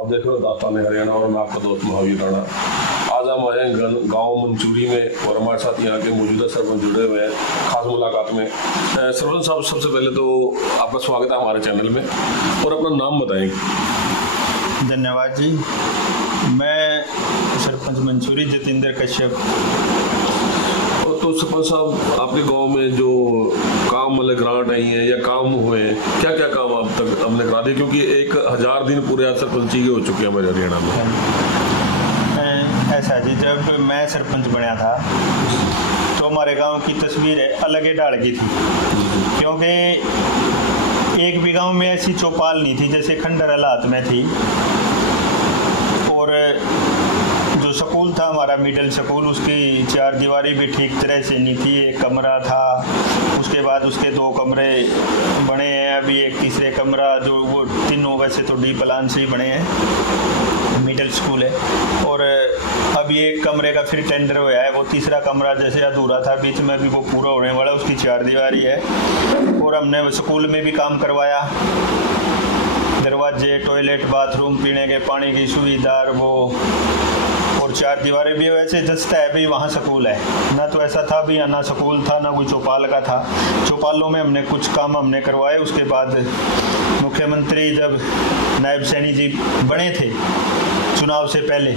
आप देख रहे हो दास्तान हरियाणा और मैं आपका दोस्त महावीर राणा। आज हम आए हैं गांव मंचूरी में और हमारे साथ यहाँ के मौजूदा सरपंच जुड़े हुए हैं खास मुलाकात में। सरपंच साहब, सबसे पहले तो आपका स्वागत है हमारे चैनल में और अपना नाम बताएं। धन्यवाद जी। मैं सरपंच मंचूरी जतेंद्र कश्यप। तो सरपंच साहब, आपके गांव में जो काम मतलब ग्रांट आई है या काम हुए हैं, क्या क्या काम अब तक हमने करा दिए? क्योंकि 1000 दिन पूरे आज सरपंची के हो चुके हैं हमारे हरियाणा में। ऐसा जी, जब मैं सरपंच बना था तो हमारे गांव की तस्वीर अलग ही डाल की थी, क्योंकि एक भी गांव में ऐसी चौपाल नहीं थी जैसे खंडर हालात में थी। और जो स्कूल था हमारा मिडिल स्कूल, उसकी चार दीवारी भी ठीक तरह से नहीं थी। एक कमरा था, उसके बाद उसके 2 कमरे बने हैं, अभी एक तीसरे कमरा, जो वो तीनों वैसे तो डी प्लान से ही बने हैं, मिडिल स्कूल है। और अभी एक कमरे का फिर टेंडर हुआ है, वो तीसरा कमरा जैसे अधूरा था, बीच में भी वो पूरा होने वाला, उसकी 4 दीवारी है। और हमने स्कूल में भी काम करवाया, दरवाजे, टॉयलेट, बाथरूम, पीने के पानी की सुविधा, वो और 4 दीवारें भी। वैसे जस्ता है भी वहाँ स्कूल है ना, तो ऐसा था भी ना स्कूल था ना कोई चौपाल का था। चौपालों में हमने कुछ काम हमने करवाए। उसके बाद मुख्यमंत्री जब नायब सैनी जी बने थे चुनाव से पहले,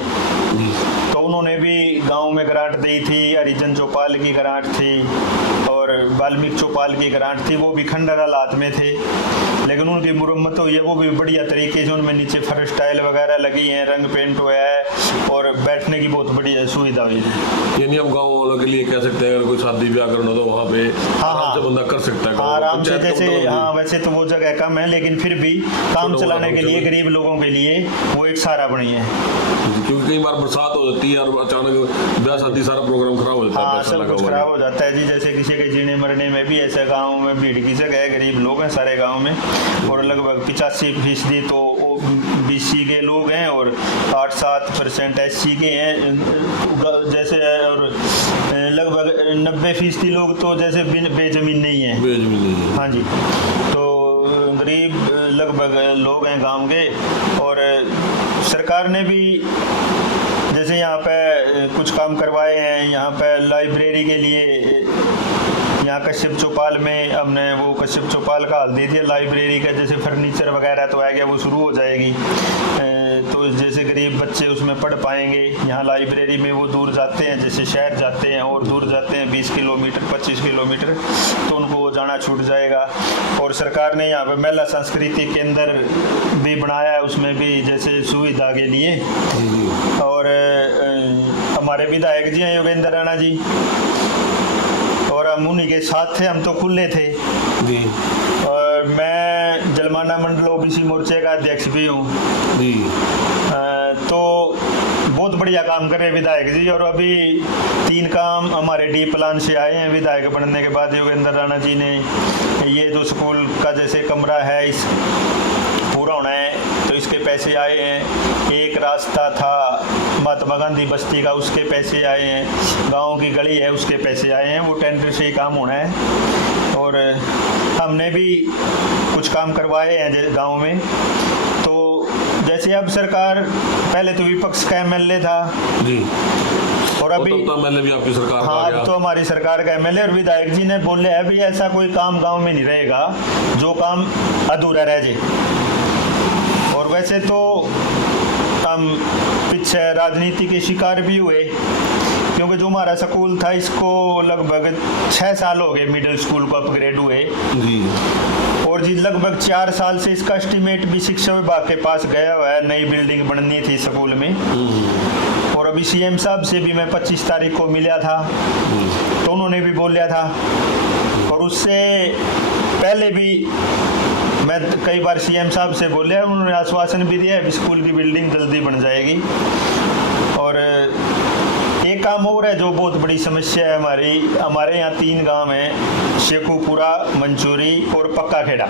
तो उन्होंने भी गांव में ग्रांट दी थी। हरिजन चौपाल की ग्रांट थी और वाल्मीकि चौपाल की ग्रांट थी, वो भी खंडर हालात में थे, लेकिन उनकी मुरम्मत हुई है, वो भी बढ़िया तरीके से। उनमें नीचे फर्श टाइल वगैरह लगी हैं, रंग पेंट हुआ है और बैठने की बहुत बढ़िया सुविधा हुई है। यानी हम गाँव वालों के लिए कह सकते हैं, अगर कोई शादी ब्याह करना हो तो वहाँ पे आराम से बंदा कर सकता है आराम से। जैसे वैसे तो वो जगह कम है, लेकिन फिर भी काम चलाने के लिए गरीब लोगों के लिए वो एक सहारा बनी है। क्योंकि कई बार बरसात हो जाती है और अचानक ब्याह शादी सारा प्रोग्राम खराब हो जाता है, सब कुछ खराब हो जाता है जी। जैसे किसी के जीने मरने में भी ऐसे गाँव में भीड़ की जगह है, गरीब लोग हैं सारे गाँव में, और लगभग 85% तो BC के लोग हैं और 8-7% SC के हैं जैसे, और लगभग 90% लोग तो जैसे बेजमीन नहीं है। हाँ जी, तो गरीब लगभग लोग हैं गांव के। और सरकार ने भी जैसे यहाँ पे कुछ काम करवाए हैं। यहाँ पे लाइब्रेरी के लिए यहाँ कश्यप चौपाल में हमने वो कश्यप चौपाल का हाल दे दिया लाइब्रेरी का। जैसे फर्नीचर वगैरह तो आ गया, वो शुरू हो जाएगी, तो जैसे गरीब बच्चे उसमें पढ़ पाएंगे। यहाँ लाइब्रेरी में वो दूर जाते हैं, जैसे शहर जाते हैं और दूर जाते हैं 20 किलोमीटर 25 किलोमीटर, तो उनको वो जाना छूट जाएगा। और सरकार ने यहाँ पे महिला संस्कृति केंद्र भी बनाया है, उसमें भी जैसे सुविधा के लिए। और हमारे विधायक जी हैं योगेंद्र राणा जी, और हम उन्हीं के साथ थे, हम तो खुले थे जी। और मैं जलमाना मंडल OBC मोर्चे का अध्यक्ष भी हूँ जी। तो बहुत बढ़िया काम कर रहे हैं विधायक जी। और अभी 3 काम हमारे डी प्लान से आए हैं विधायक बनने के बाद योगेंद्र राणा जी ने। ये जो स्कूल का जैसे कमरा है इस पूरा होना है, तो इसके पैसे आए हैं। एक रास्ता था महात्मा गांधी बस्ती का, उसके पैसे आए हैं। गांव की गली है, उसके पैसे आए हैं। वो टेंडर से ही काम होना है। और हमने भी कुछ काम करवाए हैं गांव में। तो जैसे अब सरकार, पहले तो विपक्ष का MLA था जी, और अभी तो MLA भी आपकी सरकार। हाँ, अब तो हमारी सरकार का MLA। और विधायक जी ने बोले अभी ऐसा कोई काम गांव में नहीं रहेगा जो काम अधूरा रह जाए। और वैसे तो हम पीछे राजनीति के शिकार भी हुए, क्योंकि जो हमारा स्कूल था इसको लगभग 6 साल हो गए मिडिल स्कूल को अपग्रेड हुए जी। और जी लगभग 4 साल से इसका एस्टीमेट भी शिक्षा विभाग के पास गया हुआ है, नई बिल्डिंग बननी थी स्कूल में। और अभी CM साहब से भी मैं 25 तारीख को मिला था, तो उन्होंने भी बोला था। और उससे पहले भी मैं कई बार CM साहब से बोले, उन्होंने आश्वासन भी दिया है स्कूल की बिल्डिंग जल्दी बन जाएगी। और एक काम और है जो बहुत बड़ी समस्या है हमारे यहाँ 3 गांव हैं, शेखुपुरा, मंचूरी और पक्का खेड़ा।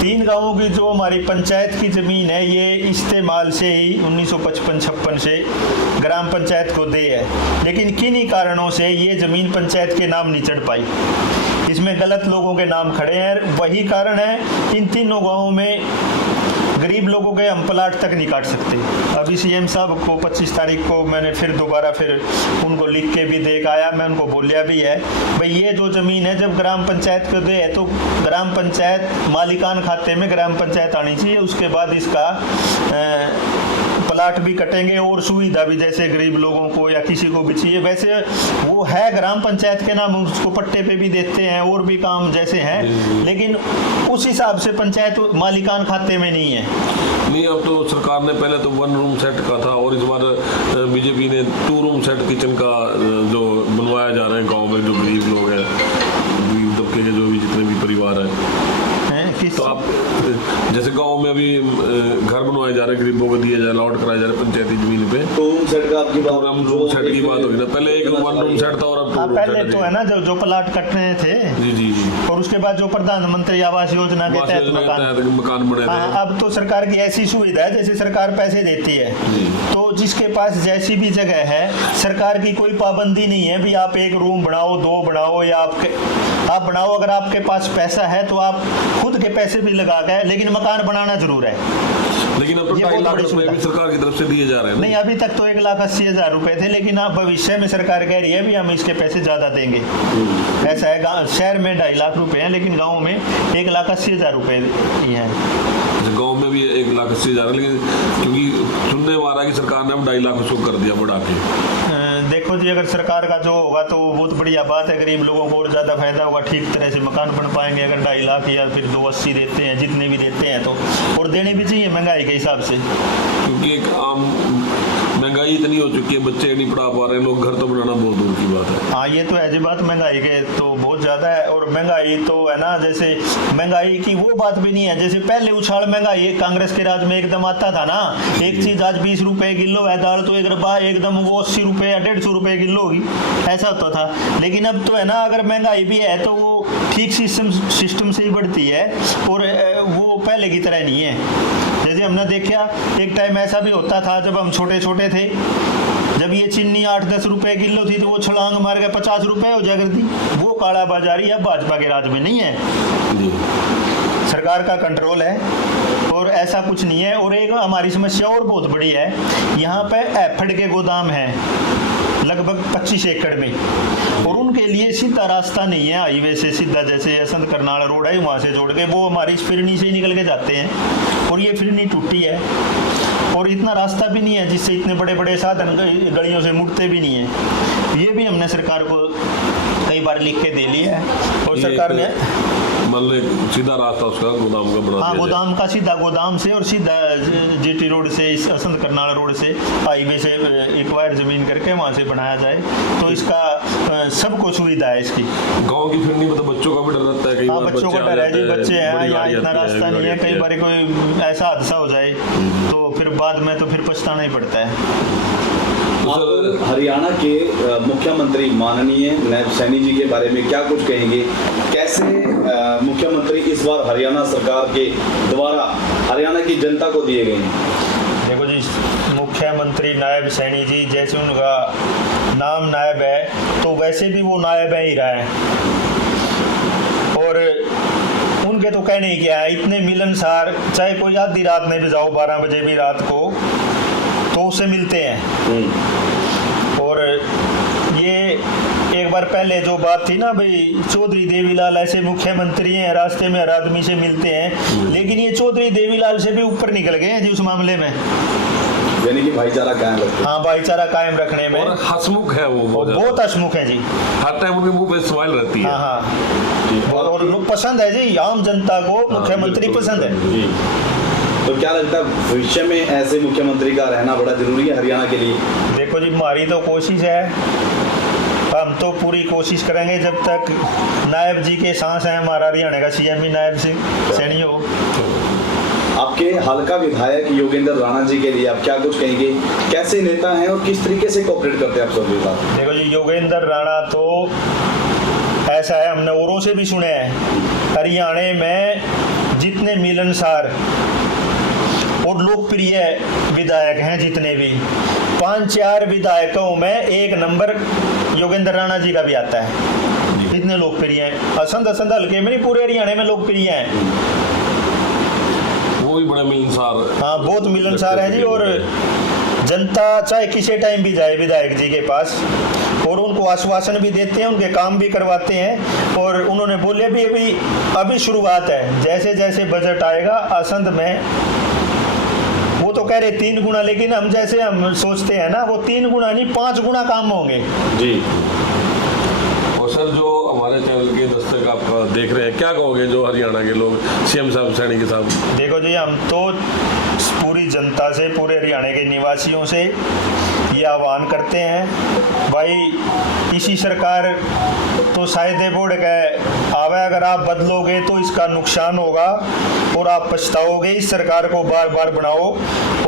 3 गांवों की जो हमारी पंचायत की ज़मीन है, ये इस्तेमाल से ही 1955-56 से ग्राम पंचायत को दे है, लेकिन किन्हीं कारणों से ये ज़मीन पंचायत के नाम नहीं चढ़ पाई। इसमें गलत लोगों के नाम खड़े हैं। वही कारण है इन तीनों गांवों में गरीब लोगों के हम प्लाट तक नहीं काट सकते। अभी सीएम साहब को 25 तारीख को मैंने फिर दोबारा उनको लिख के भी दे के आया, मैं उनको बोलिया भी है भाई ये जो ज़मीन है जब ग्राम पंचायत को दे तो ग्राम पंचायत मालिकान खाते में ग्राम पंचायत आनी चाहिए, उसके बाद इसका प्लाट भी कटेंगे और सुविधा भी जैसे गरीब लोगों को या किसी को भी चाहिए वैसे वो है ग्राम पंचायत के नाम, उसको पट्टे पे भी देते हैं और भी काम जैसे हैं, लेकिन उस हिसाब से पंचायत मालिकान खाते में नहीं है। नहीं, अब तो सरकार ने पहले तो 1 रूम सेट का था और इस बार बीजेपी ने 2 रूम सेट किचन का जो बनवाया जा रहा है गाँव में जो गरीब लोग हैं, गरीब तबके के जो भी जितने भी परिवार हैं, तो आप जैसे गांव में अभी घर बनवाए जा रहे हैं, गरीबों को दिए जा रहे, अलॉट कराए जा रहे पंचायती जमीन पे। तो रूम सेट का आपकी बात, रूम सेट की बात होगी ना, पहले एक 1 रूम सेट था और अब 2 रूम पहले सेट तो है ना जो प्लाट कट रहे थे जी जी जी, और उसके बाद जो प्रधानमंत्री आवास योजना के तहत मकान बने थे। अब तो सरकार की ऐसी सुविधा है जैसे सरकार पैसे देती है, तो जिसके पास जैसी भी जगह है सरकार की कोई पाबंदी नहीं है भी आप 1 रूम बनाओ 2 बनाओ या आप बनाओ, अगर आपके पास पैसा है तो आप खुद के पैसे भी लगा के, लेकिन मकान बनाना जरूर है। लेकिन अब तो 2.5 लाख रुपए भी सरकार की तरफ से दिए जा रहे हैं। नहीं, अभी तक तो 1,80,000 रुपए थे, लेकिन अब भविष्य में सरकार कह रही है भी हम इसके पैसे ज्यादा देंगे। ऐसा है, शहर में 2.5 लाख रुपए हैं लेकिन गाँव में 1,80,000 रुपए ही है। गाँव में भी 1,80,000, लेकिन क्योंकि सुनने में आ रहा है कि सरकार ने अब 2.5 लाख उसको कर दिया बढ़ा के। देखो जी, अगर सरकार का जो होगा तो बहुत बढ़िया बात है, गरीब लोगों को और ज़्यादा फायदा होगा, ठीक तरह से मकान बन पाएंगे। अगर 2.5 लाख या फिर 280 देते हैं, जितने भी देते हैं तो, और देने भी चाहिए महंगाई के हिसाब से, क्योंकि एक आम महंगाई इतनी हो चुकी है, बच्चे नहीं पढ़ा पा रहे, लोग घर तो बनाना बहुत दूर की बात है। हाँ, ये तो है जी बात, महंगाई के तो बहुत ज़्यादा है। और महंगाई तो है ना, जैसे महंगाई की वो बात भी नहीं है जैसे पहले उछाल महंगाई कांग्रेस के राज में एकदम आता था ना, एक चीज़ आज 20 रुपए किलो है, दाल तो एकदम वो 80 रुपए या 150 रुपए किलो होगी, ऐसा होता था। लेकिन अब तो है ना, अगर महंगाई भी है तो वो ठीक सिस्टम से ही बढ़ती है और वो पहले की तरह नहीं है। जैसे हमने देखा एक टाइम ऐसा भी होता था जब हम छोटे छोटे थे, जब ये चीनी 8-10 रुपए किलो थी तो वो छलांग मार के 50 रुपए हो जाया करती। वो काला बाजारी अब भाजपा के राज में नहीं है, सरकार का कंट्रोल है और ऐसा कुछ नहीं है। और एक हमारी समस्या और बहुत बड़ी है, यहाँ पे एफड के गोदाम हैं लगभग 25 एकड़ में, और उनके लिए सीधा रास्ता नहीं है हाईवे से सीधा, जैसे असंत करनाल रोड है वहाँ से जोड़ के वो हमारी फिरनी से ही निकल के जाते हैं, और ये फिरनी टूटी है और इतना रास्ता भी नहीं है जिससे इतने बड़े बड़े साधन गलियों से मुड़ते भी नहीं है। ये भी हमने सरकार को कई बार लिख के दे लिया है और सरकार ने मतलब सीधा रास्ता उसका गोदाम का बना दिया। गोदाम का सीधा गोदाम से और सीधा जीटी रोड से, इस असंत करनाल रोड से हाईवे से एक्वायर जमीन करके वहाँ से बनाया जाए तो इसका सबको सुविधा है इसकी। गांव की फिरनी में तो बच्चों का भी डर रहता है, कई बार बच्चों का डर है जी, बच्चे हैं यहाँ, इतना रास्ता नहीं है, कई बार कोई ऐसा हादसा हो जाए तो फिर बाद में तो फिर पछताना ही पड़ता है। आप हरियाणा के मुख्यमंत्री माननीय नायब सैनी जी के बारे में क्या कुछ कहेंगे? कैसे मुख्यमंत्री इस बार हरियाणा सरकार के द्वारा हरियाणा की जनता को दिए गए हैं? देखो जी, मुख्यमंत्री नायब सैनी जी, जैसे उनका नाम नायब है तो वैसे भी वो नायब है ही रहा है, और उनके तो कहने ही क्या है, इतने मिलनसार, चाहे कोई आधी रात में भी जाओ 12 बजे भी रात को तो उससे मिलते हैं। और ये एक बार पहले जो बात थी ना भाई, चौधरी देवीलाल ऐसे मुख्यमंत्री हैं रास्ते में हर आदमी से मिलते हैं, लेकिन ये चौधरी देवीलाल से भी ऊपर निकल गए हैं जी उस मामले में, यानी कि भाईचारा कायम रखते हैं। हाँ, भाईचारा कायम रखने में और हंसमुख है वो बहुत हंसमुख है जी, हर टाइम उनके मुंह पे स्माइल रहती है। हाँ, और लोग पसंद है जी, आम जनता को मुख्यमंत्री पसंद है जी। तो क्या लगता है भविष्य में ऐसे मुख्यमंत्री का रहना बड़ा जरूरी है हरियाणा के लिए? देखो जी, हमारी तो कोशिश है, हम तो पूरी कोशिश करेंगे जब तक नायब जी के सांस है, हमारा हरियाणा का सीएम ही नायब सैनी हो। आपके हल्का विधायक योगेंद्र राणा जी के लिए आप क्या कुछ कहेंगे? कैसे नेता हैं और किस तरीके से कोऑपरेट करते हैं आप सबके साथ? देखो जी, योगेंद्र राणा तो ऐसा है, हमने औरों से भी सुने हैं, हरियाणा में जितने मिलनसार और लोकप्रिय विधायक हैं जितने भी, 5-4 विधायकों में 1 नंबर योगेंद्र राणा जी का भी आता है, इतने लोकप्रिय हैं। असंध हल्के में नहीं, पूरे हरियाणा में लोकप्रिय हैं। वो भी बड़े मिलनसार। हाँ, बहुत मिलनसार है जी। और जनता चाहे किसी टाइम भी जाए विधायक जी के पास और उनको आश्वासन भी देते हैं, उनके काम भी करवाते हैं। और उन्होंने बोले भी अभी शुरुआत है, जैसे जैसे बजट आएगा आसंद में, वो तो कह रहे 3 गुना, लेकिन हम जैसे हम सोचते हैं ना, वो 3 गुना नहीं 5 गुना काम होंगे जी। और सर जो हमारे चैनल के दस्तक आप देख रहे हैं, क्या कहोगे जो हरियाणा के लोग सीएम साहब सैनी के साथ? देखो जी, हम तो पूरी जनता से, पूरे हरियाणा के निवासियों से ये आह्वान करते हैं, भाई इसी सरकार तो शायद बोर्ड का आवे, अगर आप बदलोगे तो इसका नुकसान होगा और आप पछताओगे। इस सरकार को बार बार बनाओ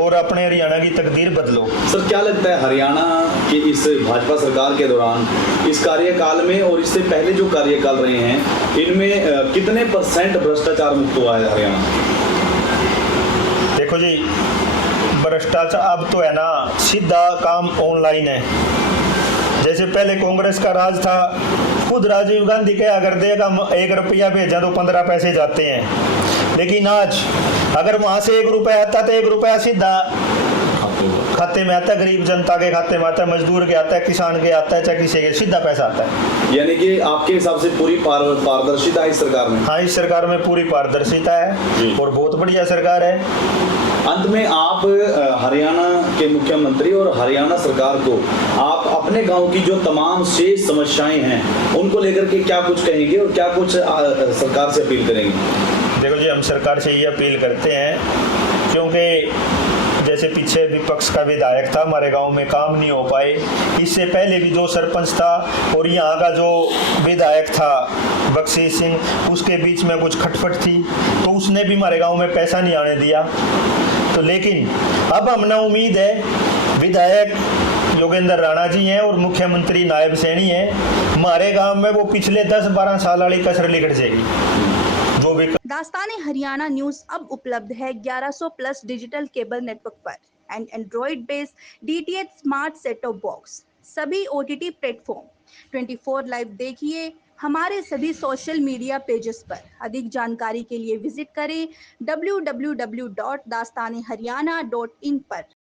और अपने हरियाणा की तकदीर बदलो। सर क्या लगता है हरियाणा की इस भाजपा सरकार के दौरान, इस कार्यकाल में और इससे पहले जो कार्यकाल रहे हैं, इनमें कितने % भ्रष्टाचार मुक्त हुआ है हरियाणा? देखो जी, भ्रष्टाचार अब तो है ना, सीधा काम ऑनलाइन है। जैसे पहले कांग्रेस का राज था, खुद राजीव गांधी क्या करते हैं, 1 रुपया भेजा तो 15 पैसे जाते हैं। लेकिन आज अगर वहां से 1 रुपया आता तो 1 रुपया सीधा खाते में आता है, गरीब जनता के खाते में आता है, मजदूर के आता है, किसान के आता है, चाहे किसी के, सीधा पैसा आता है। यानी कि आपके हिसाब से पूरी पारदर्शिता है इस सरकार में? हाँ, इस सरकार में पूरी पारदर्शिता है और बहुत बढ़िया सरकार है। अंत में आप हरियाणा के मुख्यमंत्री और हरियाणा सरकार को आप अपने गांव की जो तमाम शेष समस्याएं हैं उनको लेकर के क्या कुछ कहेंगे और क्या कुछ सरकार से अपील करेंगे? देखो जी, हम सरकार से ये अपील करते हैं, क्योंकि जैसे पीछे विपक्ष का विधायक था, हमारे गांव में काम नहीं हो पाए। इससे पहले भी जो सरपंच था और यहाँ का जो विधायक था बख्शीश सिंह, उसके बीच में कुछ खटपट थी, तो उसने भी हमारे गांव में पैसा नहीं आने दिया। तो लेकिन अब हमने उम्मीद है, विधायक योगेंद्र राणा जी हैं और मुख्यमंत्री नायब सैनी हैं, हमारे गांव में वो पिछले 10-12 साल वाली कसर निकट जाएगी। जो भी दास्ताने हरियाणा न्यूज अब उपलब्ध है 1100+ डिजिटल केबल नेटवर्क पर and Android based DTH smart set top box, सभी OTT प्लेटफॉर्म। 24 लाइव देखिए हमारे सभी सोशल मीडिया पेजेस पर। अधिक जानकारी के लिए विजिट करें www.dastaneharyana.in पर।